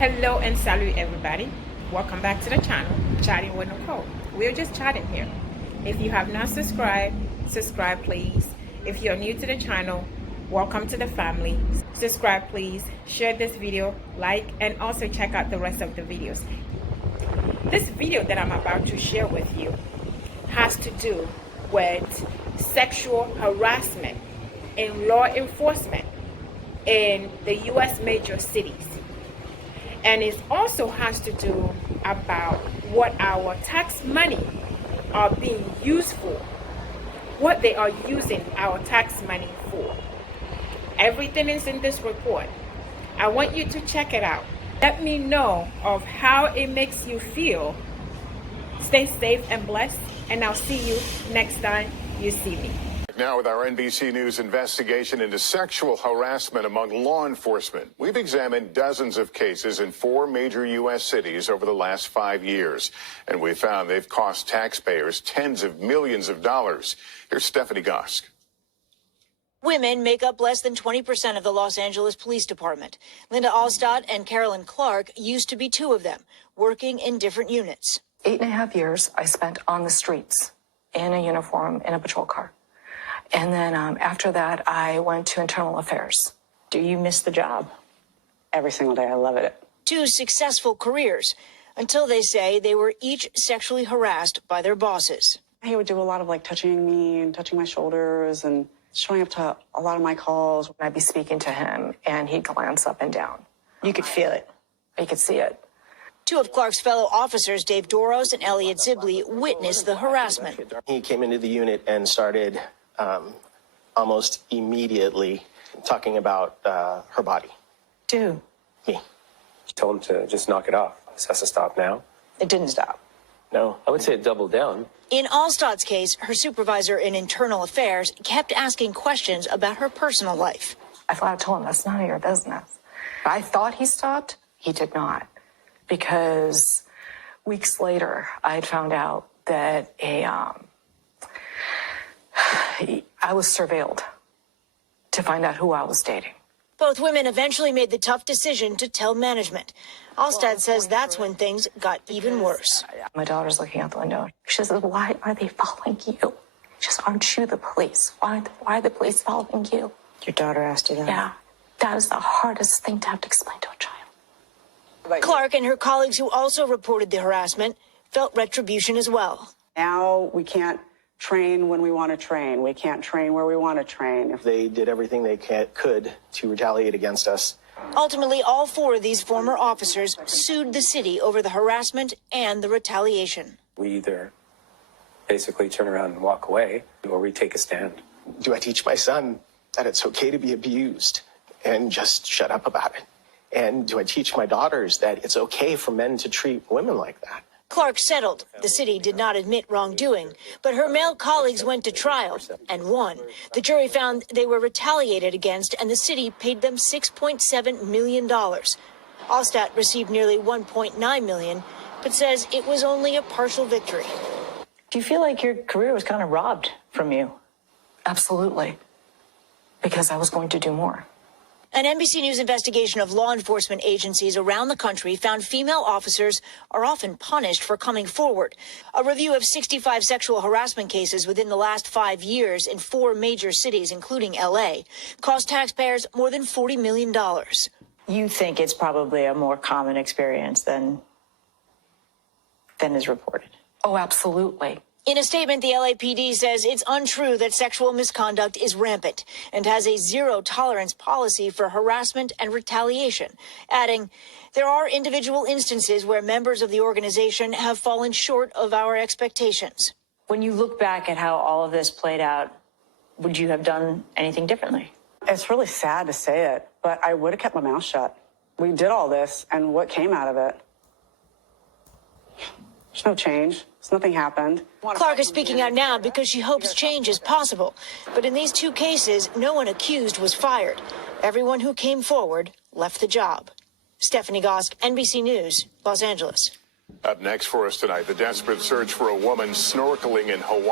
Hello and salute everybody. Welcome back to the channel, Chatting with Nicole. We're just chatting here. If you have not subscribed, subscribe please. If you're new to the channel, welcome to the family. Subscribe please, share this video, like, and also check out the rest of the videos. This video that I'm about to share with you has to do with sexual harassment in law enforcement in the U.S. major cities. And it also has to do about what our tax money are being used for, what they are using our tax money for. Everything is in this report. I want you to check it out. Let me know of how it makes you feel. Stay safe and blessed, and I'll see you next time you see me. Now with our NBC News investigation into sexual harassment among law enforcement. We've examined dozens of cases in 4 major U.S. cities over the last 5 years, and we found they've cost taxpayers tens of millions of dollars. Here's Stephanie Gosk. Women make up less than 20% of the Los Angeles Police Department. Linda Alstott and Carolyn Clark used to be 2 of them, working in different units. 8.5 years I spent on the streets in a uniform in a patrol car. And then after that, I went to internal affairs. Do you miss the job? Every single day. I love it. 2 successful careers until they say they were each sexually harassed by their bosses. He would do a lot of touching me and touching my shoulders and showing up to a lot of my calls. I'd be speaking to him and he'd glance up and down. You could feel it. You could see it. 2 of Clark's fellow officers, Dave Doros and Elliot Sibley, witnessed the harassment. He came into the unit and started almost immediately talking about her body. Dude. Me. You told him to just knock it off. This has to stop now. It didn't stop. No. I would say it doubled down. In Alstott's case, her supervisor in internal affairs kept asking questions about her personal life. I flat out told him, that's none of your business. I thought he stopped. He did not. Because weeks later, I had found out that I was surveilled to find out who I was dating. Both women eventually made the tough decision to tell management. Alstott says that's when things got even worse. My daughter's looking out the window. She says, why are they following you? She says, aren't you the police? Why are the police following you? Your daughter asked you that? Yeah, that is the hardest thing to have to explain to a child. Clark and her colleagues who also reported the harassment felt retribution as well. Now we can't train when we want to train. We can't train where we want to train. They did everything they could to retaliate against us. Ultimately, all 4 of these former officers sued the city over the harassment and the retaliation. We either basically turn around and walk away, or we take a stand. Do I teach my son that it's okay to be abused and just shut up about it? And do I teach my daughters that it's okay for men to treat women like that? Clark settled. The city did not admit wrongdoing, but her male colleagues went to trial and won. The jury found they were retaliated against, and the city paid them $6.7 million. Alstott received nearly $1.9 million, but says it was only a partial victory. Do you feel like your career was kind of robbed from you? Absolutely. Because I was going to do more. An NBC News investigation of law enforcement agencies around the country found female officers are often punished for coming forward. A review of 65 sexual harassment cases within the last 5 years in 4 major cities, including L.A., cost taxpayers more than $40 million. You think it's probably a more common experience than is reported? Oh, absolutely. In a statement, the LAPD says it's untrue that sexual misconduct is rampant and has a zero-tolerance policy for harassment and retaliation, adding, there are individual instances where members of the organization have fallen short of our expectations. When you look back at how all of this played out, would you have done anything differently? It's really sad to say it, but I would have kept my mouth shut. We did all this, and what came out of it? There's no change. Nothing happened. Clark is speaking out now because she hopes change is possible. But in these 2 cases, no one accused was fired. Everyone who came forward left the job. Stephanie Gosk, NBC News, Los Angeles. Up next for us tonight, the desperate search for a woman snorkeling in Hawaii.